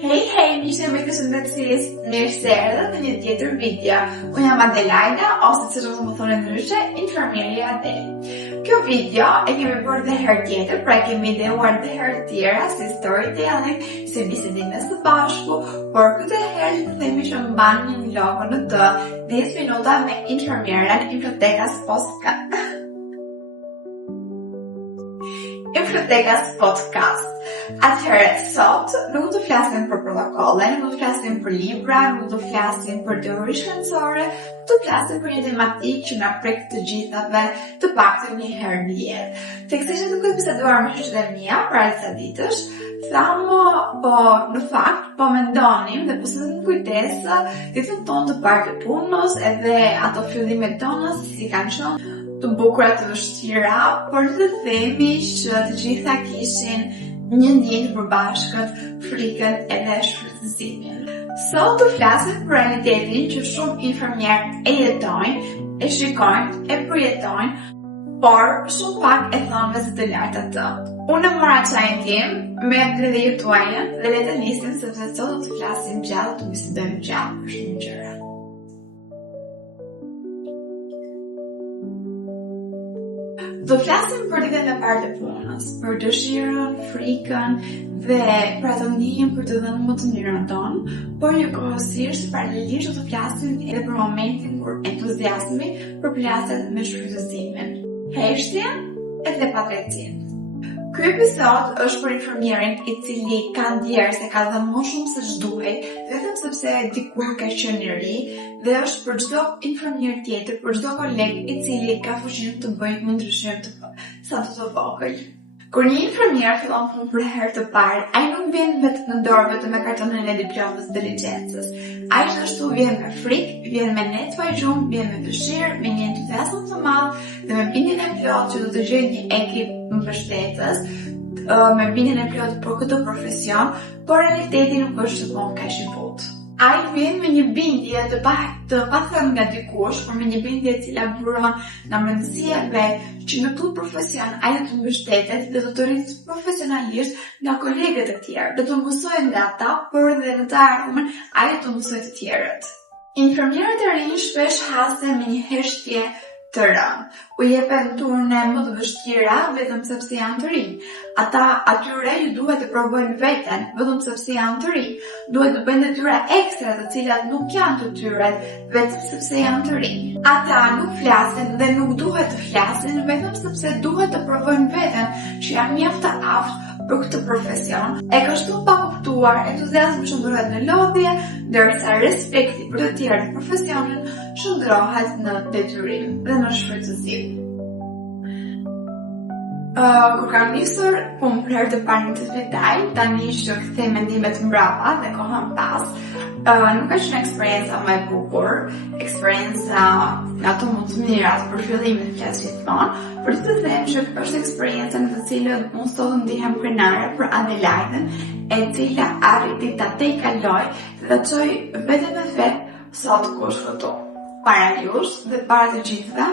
Hej, miqtë e të shëndetësis, mirë se erdhët në një tjetër video. Unë jam Adelaida, ose që do të më thonë ndryshe, infermieri Adel. Kjo video e kemi bërë dhe herë tjetër, pra kemi ideuar dhe herë tjera si storytelling, si bisedime së bashku, por këtë herë të themi që mbani një logo në të 10 minuta me infermierën Inflotekas Podcast. Atëherë, sot nuk të flasim për protokolle, nuk të flasim për libra, nuk të flasim për teori shkencore, të flasim për një tematikë që na prek të gjithave të paktën një herë në jetë. Teksa që duket biseduar me shoqet e mia para disa ditësh, thamë, po në fakt po mendonim dhe po s'më kujdes ditën tonë të parë të punës, edhe ato fillimet tona si kanë qenë të bukura të vështira, por të themi që të gjitha kishin një ndjenjë përbashkët, frikën edhe shfrytëzimin. Sot të flasim për realitetin që shumë infermierë e jetojnë, e shikojnë, e përjetojnë, por shumë pak e thonë me zë të lartë atë. Unë mora qajnë tim me dhe jetuajën dhe le të nisim sepse sot do të flasim gjallë, të bisedojmë gjallë për shumë gjëra. Do flasim për ditën e parë të punës, për dëshirën, frikën dhe për atë ndjenjën për të dhënë më të mirën tonë, por njëkohësisht paralelisht do të flasim edhe për momentin kur entuziazmi përplaset me shfrytëzimin, heshtjen edhe padrejtinë. Ky episod është për infermierin i cili ka ndjerë se ka dhënë më shumë se ç'duhej, vetëm sepse dikur ka qenë i ri, dhe është për çdo infermier tjetër, për çdo koleg i cili ka fuqinë të bëjë një ndryshim sa të vogël. Kur një infermier fillon punë për herë të parë, ai nuk vjen vetëm në dorë vetëm me kartonin e diplomës së licencës. Ai ashtu vjen me frikë, vjen me netfajxhum, vjen me dëshirë, me një entuziazëm të madh dhe me bindjen e plotë që do të gjejë një ekip mbështetës, me bindjen e plotë për këtë profesion, por realiteti nuk është gjithmonë kaq i butë. Ai vjen me një bindje të pathënë nga dikush, por me një bindje e cila buron nga mendësia vet që në këtë profesion ai do të mbështetet dhe do të rritet profesionalisht nga kolegët e tjerë. Do të mësojë nga ata, por edhe në të ardhmen ai do të mësojë të tjerët. Infermierët e rinj shpesh hasen me një heshtje të rëndë. U jepen turne më të vështira vetëm sepse janë të rinj. Ata atyre ju duhet të provojnë veten vetëm sepse janë të rinj. Duhet të bëjnë detyra ekstra të cilat nuk janë të tyre vetëm sepse janë të rinj. Ata nuk flasin dhe nuk duhet të flasin vetëm sepse duhet të provojnë veten që janë mjaft të aftë për këtë profesion. E kështu pa kuptuar, entuziazmi shndrohet në lodhje, ndërsa respekti për të tjerë të profesionin shndrohet në detyrim dhe në shfrytëzim. Kur kam nisur punë për herë të parë në të spital, tani që kthej mendimet mbrapa dhe kohën pas, nuk ka qenë eksperjenca më e bukur, eksperjenca nga ato më të mirat për fillimin e flas gjithmonë, për të them që është eksperjenca në të cilën unë sot ndihem krenare për Adelaiden, e cila arriti ta tejkaloj dhe të çoj vetëm me vet sot ku është këtu. Para jush dhe para të gjithëve,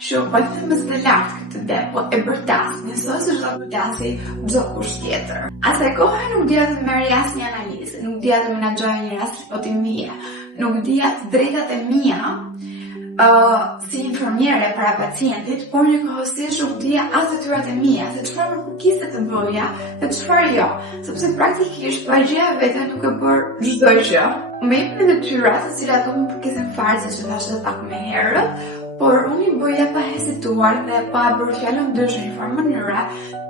që po të them të lartë këtë depo e bërtas, njësoj se çdo bërtasi çdo kush tjetër. Asaj kohe nuk dija të merrja asnjë analizë, nuk dija të menaxhoja një rast hipotimie, nuk dija të drejtat e mia si infermiere para pacientit, por njëkohësisht nuk dija as detyrat e mia, se çfarë përkiste të bëja dhe çfarë jo, sepse praktikisht po gjëja vetë nuk e bër çdo gjë. Me një detyra të cilat nuk më përkisin fare siç e thash edhe pak më herët, por unë i bëja pa hezituar dhe pa bërë fjalën ndryshe në farë mënyra,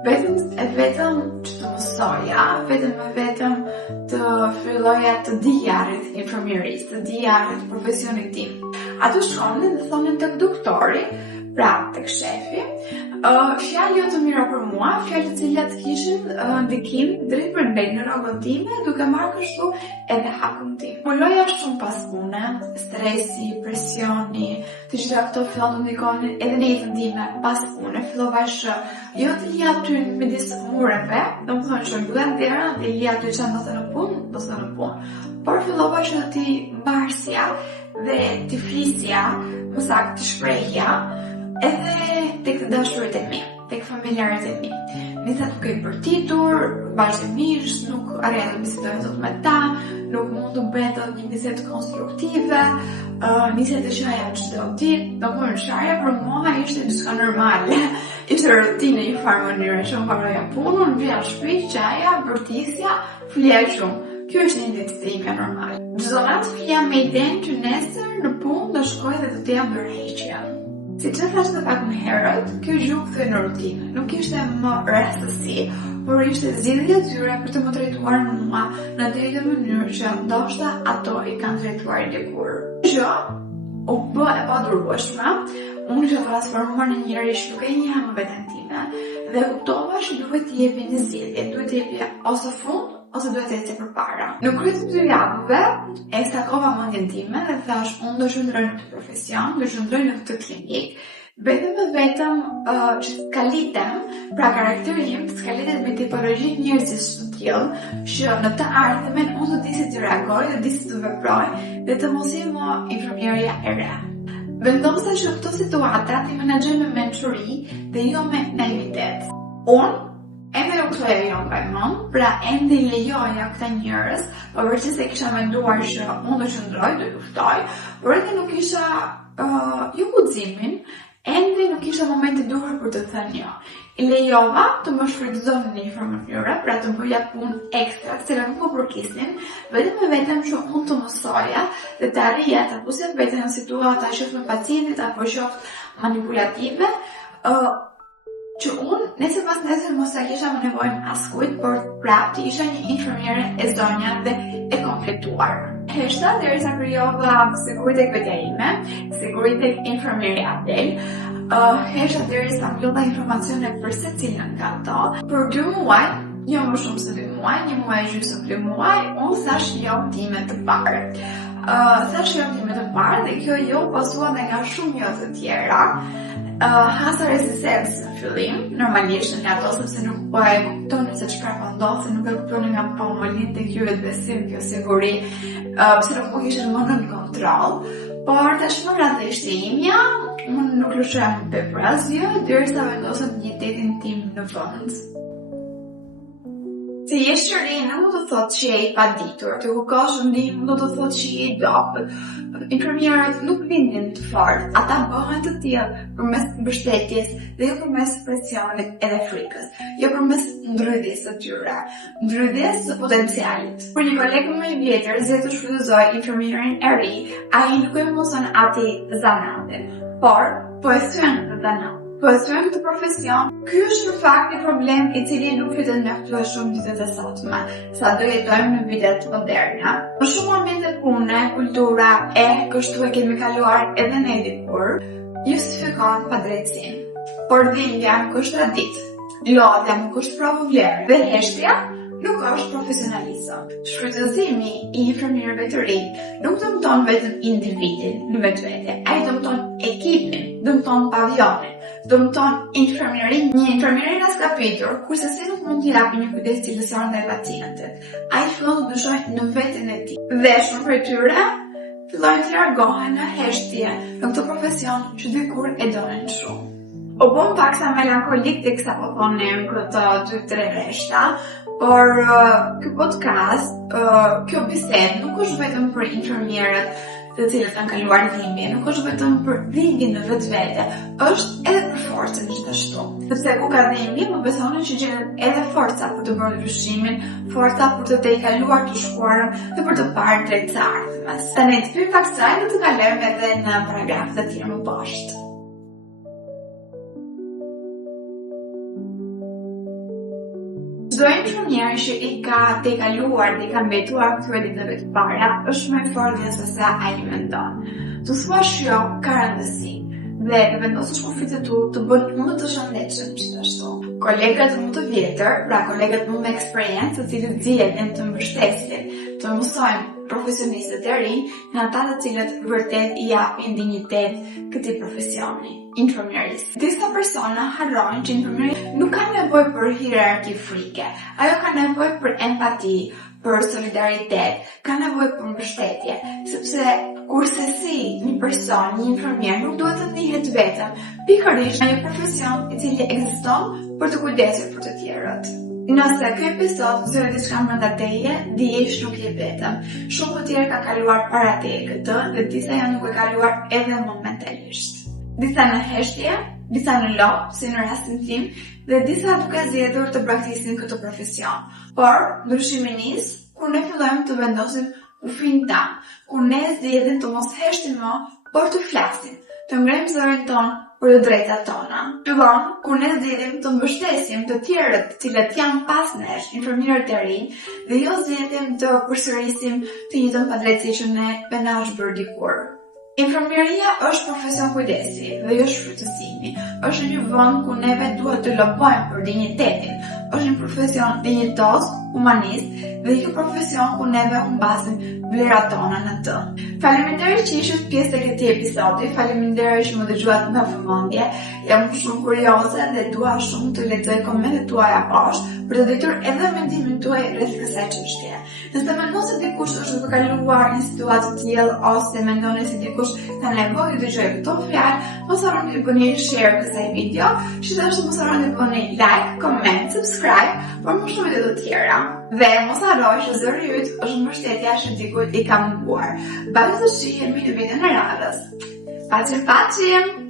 vetëm që të mësoja, vetëm të filloja të dija rreth infermierisë, të dija rreth profesionit tim. Ato shkonin dhe thonin tek doktori, pra tek shefi, fjalë jo të mira për mua, fjalë të cilat kishin ndikim drejt për drejt në rrogën time, duke marrë kështu edhe hakun tim. Punoja shumë pas pune, stresi, presioni, të gjitha këto fillon të ndikonin edhe në jetën time pas pune. Fillova që jo të lija aty midis mureve, domethënë që mbylla dera dhe lija aty çfarë do të në punë, por fillova që të mbarsja dhe të flisja, më saktë të shprehja edhe tek të dashurit e mi, tek familjarët e mi. niset duke i përtitur, vazhdimisht, nuk arrin të bisedojë dot me ta, nuk mund të bëhet një bisedë konstruktive, niset të shaja çdo ditë, domethënë shaja për mua ishte diçka normale. Ishte rutinë një farë mënyrë, që më paroja punën, vija në shtëpi, qaja, bërtisja, flija shumë. Kjo është një ditë time normale. Çdo natë flija me idenë që nesër në punë do shkoj dhe do të jam ndërheqja. Si që thashtë dhe pak më herët, kjo gjuhë kthej në rutinë. Nuk ishte më rastësi, por ishte zgjidhja e tyre për të më trajtuar mua në një mënyrë që ndoshta ato i kanë trajtuar dikur. Kjo u bë e padurueshme, unë që transformuar në njëri që nuk e njeh më veten time dhe kuptova që duhet të jepi një zgjidhje, duhet të jepi ose fund ose duhet të ecë përpara. Në krye të këtyre javëve, e stakova mendjen time dhe thash, unë do shndroj në këtë profesion, do shndroj në këtë klinikë, vetëm që skalitem, pra karakteri im skalitet me tipologjinë njerëzish të tillë, që në të ardhmen unë do di si të reagoj, do di si të veproj, dhe të mos jem më infermieria e re. Vendosa që këto situata ti menaxhoj me mençuri dhe jo me naivitet. Unë ende nuk thoya jo më, pra ende i lejoja këta njerëz, pavarësisht se kisha menduar që unë do qëndroj, do luftoj, por ende nuk kisha jo guximin, ende nuk kisha momente duhur për të thënë jo. I lejova të më shfrytëzonin në një farë mënyrë, pra të bëja punë ekstra, se nuk më përkisin, vetëm që unë të mësoja dhe të arrija të pusja vetëm në situata qoftë me pacientit apo qoftë manipulative, që unë nesër pas nesër mos ta kisha më nevojën askujt, por prapë isha një infermiere e zonja dhe e kompletuar. Heshta derisa krijova sigurisht tek vetja ime, sigurisht tek infermieria del, heshta derisa mbylla informacione për secilën nga ato. Për 2 muaj, jo më shumë se 2 muaj, 1 muaj e gjysmë 2 muaj, unë thash jo time të parë. Thash jo time të parë dhe kjo jo pasua dhe nga shumë jo të tjera. Hasa rezistencë në fillim, normalisht në ato sepse nuk po e kuptoni se çfarë po ndodh, nuk e kuptoni nga po më lindte kjo vetbesim, kjo siguri, pse nuk po kishin më nën kontroll, por tashmë radhë ishte imja, unë nuk lëshoja më për asgjë, derisa vendosën një tetin tim në vend. Se je shëri nuk do të thotë që je i paditur, të kërkosh ndihmë do të thotë që je i dobët. Infermierët nuk lindin të fortë, ata bëhen të tillë përmes mbështetjes dhe jo përmes presionit edhe frikës, jo përmes ndrydhjes së tyre, ndrydhjes së potencialit. Për një kolegë më i vjetër, ze të shfrytëzoj infermierin e ri, ai nuk e mëson atij zanatin, por po e thyen këtë zanat. Po e thyen këtë profesion, ky është në fakt një problem i cili nuk flitet mjaftuar shumë ditët e sotme, sa do jetojmë në vitet moderne. Në shumë momente pune, kultura e kështu e kemi kaluar edhe ne dikur, justifikon padrejtësinë. Por dhimbja nuk është traditë, lodhja nuk është provë vlerë, dhe heshtja nuk është profesionalizëm. Shfrytëzimi i infermierëve të rinj nuk dëmton vetëm individin në vetvete, ai dëmton ekipin, dëmton pavionin, dëmton infermierin. Një infermier i raskapitur, kurse se nuk mund t'i japi një kujdes cilësor ndaj pacientit, ai fillon të dyshojë në veten e tij. Dhe shumë prej tyre fillojnë të largohen në heshtje në këtë profesion që dikur e donin shumë. O bëm paksa melankolik të kësa po thonim këtë 2-3 reshta, por kjo podcast, kjo bisedë nuk është vetëm për infermierët të cilët kanë kaluar dhimbje, nuk është vetëm për dhimbjen në vetvete, është edhe për forcën gjithashtu. Sepse ku ka dhimbje, më besoni që gjendet edhe forca për të bërë ndryshimin, forca për të tejkaluar të shkuarën dhe për të parë drejt së ardhmes. Tani të pyet pak saj dhe të kalojmë edhe në paragrafet e tjerë më poshtë. Çdo infermier që i ka tejkaluar dhe i ka mbetuar këtyre ditëve të para është më i fortë se sa ai mendon. Të thuash jo ka rëndësi dhe të vendosësh kufit e tu të bën më të shëndetshëm gjithashtu. Kolegët më të vjetër, pra kolegët më me eksperiencë, të cilët zgjidhen të mbështesin, të mësojnë profesionistët e rinj, në ata të cilët vërtet i japin dinjitet këtij profesioni, infermierisë. Disa persona harrojnë që infermieri nuk ka nevojë për hierarki frike, ajo ka nevojë për empati, për solidaritet, ka nevojë për mbështetje, sepse kurse si një person, një infermier nuk duhet të ndihet vetëm, pikërisht një profesion i cili ekziston për të kujdesur për të tjerët. Nëse ky episod zëri diçka brenda teje, dihesh nuk je vetëm. Shumë të tjerë kanë kaluar para teje këtë dhe disa janë nuk e kaluar edhe momentalisht. Disa në heshtje, disa në lop, si në rastin tim, dhe disa duke zgjedhur të praktisin këtë profesion. Por, ndryshimi nis kur ne fillojmë të vendosim kufrin tan, kur ne zgjedhim të mos heshtim më, por të flasim, të ngrejmë zërin ton për të drejtat tona. Fillon kur ne zgjedhim të mbështesim të tjerët të cilët janë pas nesh, infermierët e rinj, dhe jo zgjedhim të përsërisim të njëjtën padrejtësi që ne na është bërë dikur. Infermieria është profesion kujdesi dhe jo shfrytësimi. Është një vend ku neve duhet të lobojmë për dinjitetin. Është një profesion dinjitos, humanist dhe një profesion ku neve humbasim vlerat tona në të. Faleminderit që ishit pjesë të këtij episodi, faleminderit që më dëgjuat me vëmendje. Jam shumë kurioze dhe dua shumë të lexoj komentet tuaja poshtë për të ditur edhe mendimin tuaj rreth kësaj çështje. Nëse mendoni se dikush është duke kaluar një situatë të tillë ose mendoni se dikush ka nevojë të dëgjojë këto fjalë, mos harroni të bëni share kësaj video, gjithashtu mos harroni të bëni like, comment, subscribe për më shumë video të tjera. Dhe mos harroni që zëri yt është mbështetja që dikujt i ka munguar. Bashkë të shihemi në videon e radhës. Pacim!